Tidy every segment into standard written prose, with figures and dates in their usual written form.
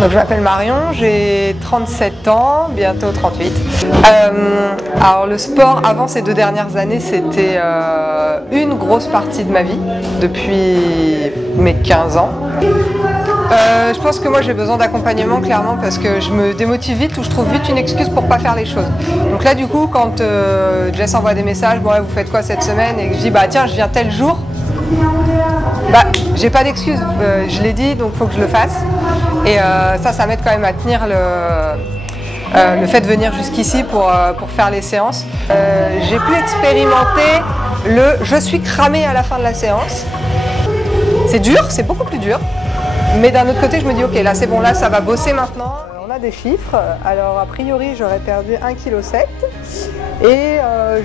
Donc je m'appelle Marion, j'ai 37 ans, bientôt 38. Alors le sport, avant ces 2 dernières années, c'était une grosse partie de ma vie, depuis mes 15 ans. Je pense que moi j'ai besoin d'accompagnement clairement parce que je me démotive vite ou je trouve vite une excuse pour pas faire les choses. Donc là du coup quand Jess envoie des messages, bon ouais, vous faites quoi cette semaine, et que je dis bah tiens je viens tel jour, bah j'ai pas d'excuse, je l'ai dit donc faut que je le fasse. Et ça m'aide quand même à tenir le fait de venir jusqu'ici pour faire les séances. J'ai pu expérimenter le je suis cramée à la fin de la séance. C'est dur, c'est beaucoup plus dur. Mais d'un autre côté, je me dis, ok, là c'est bon, là ça va bosser maintenant. On a des chiffres. Alors, a priori, j'aurais perdu 1,7 kg et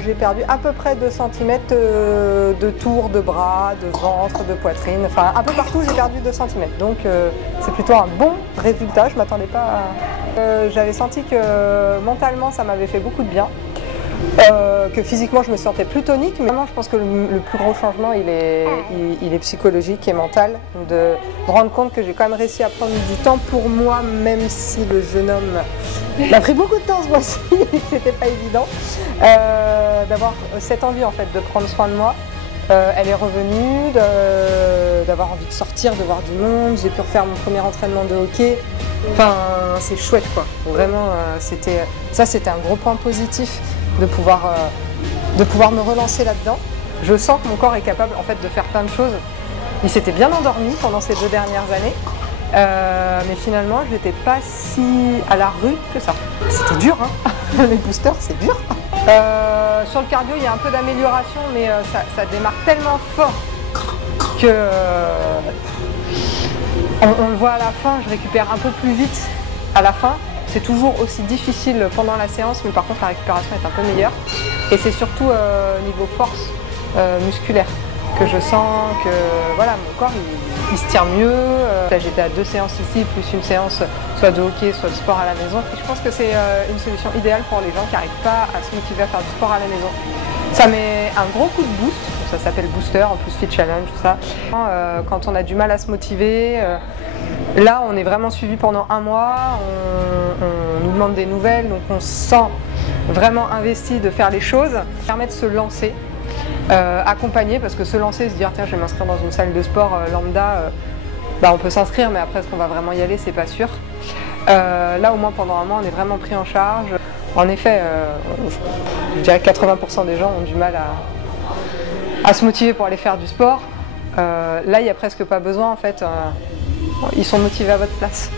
j'ai perdu à peu près 2 cm de tour de bras, de ventre, de poitrine. Enfin, un peu partout, j'ai perdu 2 cm. Donc, c'est plutôt un bon résultat. Je ne m'attendais pas à... J'avais senti que mentalement, ça m'avait fait beaucoup de bien. Que physiquement je me sentais plus tonique, mais vraiment je pense que le plus gros changement il est psychologique et mental, de me rendre compte que j'ai quand même réussi à prendre du temps pour moi, même si le jeune homme m'a pris beaucoup de temps ce mois-ci, c'était pas évident, d'avoir cette envie en fait de prendre soin de moi. Elle est revenue, d'avoir envie de sortir, de voir du monde, j'ai pu refaire mon premier entraînement de hockey. Enfin, c'est chouette quoi, vraiment c'était un gros point positif de pouvoir me relancer là-dedans. Je sens que mon corps est capable en fait de faire plein de choses. Il s'était bien endormi pendant ces 2 dernières années, mais finalement je n'étais pas si à la rue que ça. C'était dur, hein. Les boosters c'est dur. Sur le cardio il y a un peu d'amélioration, mais ça démarre tellement fort que on le voit à la fin, je récupère un peu plus vite à la fin. C'est toujours aussi difficile pendant la séance, mais par contre la récupération est un peu meilleure. Et c'est surtout niveau force musculaire que je sens que voilà, mon corps il se tient mieux. J'étais à 2 séances ici, plus une séance soit de hockey, soit de sport à la maison. Et je pense que c'est une solution idéale pour les gens qui n'arrivent pas à se motiver à faire du sport à la maison. Ça met un gros coup de boost, ça s'appelle Booster, en plus Fit Challenge, tout ça. Quand on a du mal à se motiver, là on est vraiment suivi pendant 1 mois, on nous demande des nouvelles, donc on se sent vraiment investi de faire les choses. Ça permet de se lancer, accompagner, parce que se lancer, se dire tiens je vais m'inscrire dans une salle de sport lambda, bah, on peut s'inscrire mais après est-ce qu'on va vraiment y aller, c'est pas sûr. Là au moins pendant 1 mois on est vraiment pris en charge. En effet, je dirais que 80% des gens ont du mal à se motiver pour aller faire du sport. Là, il n'y a presque pas besoin, en fait. Ils sont motivés à votre place.